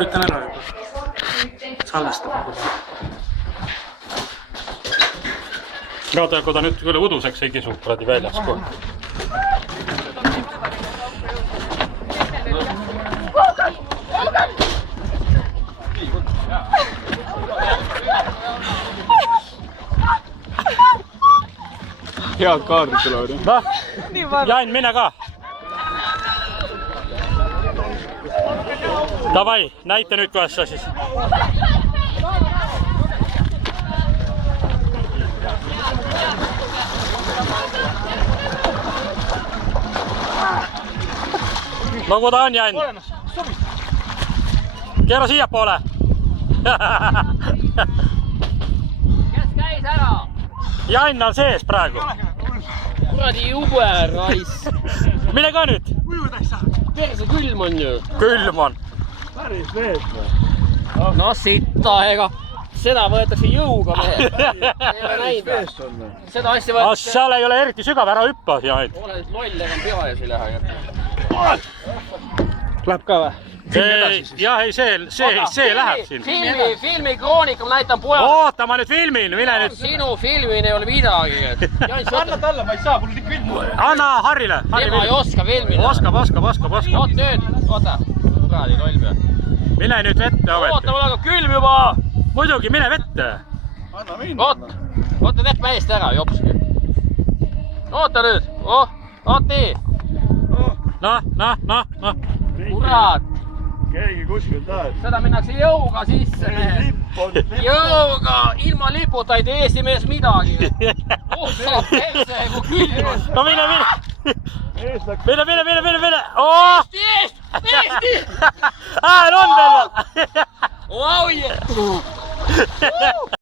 Ütlen ära juba. Salvestab juba. Vaata, kui ta nüüd küll uduseks ei kisu kuradi väljas kohe. Head kaadrid tulevad, jah? Jain, mine ka! Davai, näita nüüd, kuidas sa siis. Nagu ta on, Jain. Keera siia poole. Kes käis ära? Jain on sees praegu. Kuradi jube raiss. Mine ka nüüd. Perse külm on ju. Külm on. No sitta, ega seda võetakse jõuga mehe. Ei ole näinud. Seda asja võetakse. Seal ei ole eriti sügav, ära hüppa, Jain. Olen loll, ega pea ees ei lähe. Läheb ka või? Jah, ei, see läheb siin. Filmi kroonika ma näitan pojale. Oota, ma nüüd filmin, mine nüüd. Sinu filmin ei ole midagi. Anna talle, ma ei saa, mul on nii külm. Anna Harrile. Tema ei oska filmida. Oskab. Oot nüüd, oota. Kuradi loll pea. Mine nüüd vette, Oota, ometi. mul hakkab külm juba. Muidugi, mine vette. Anna minna. Oota, teeb meest ära, jopski. Oota nüüd. Oot nii. Noh. Kurat. Keegi kuskilt läheb. Seda minnakse jõuga sisse, mehe. Jõuga, ilma liputa ei tee Eesti mees midagi. Saab perse, kui külm on. No mine. Mine. Eesti! On veel. Vau,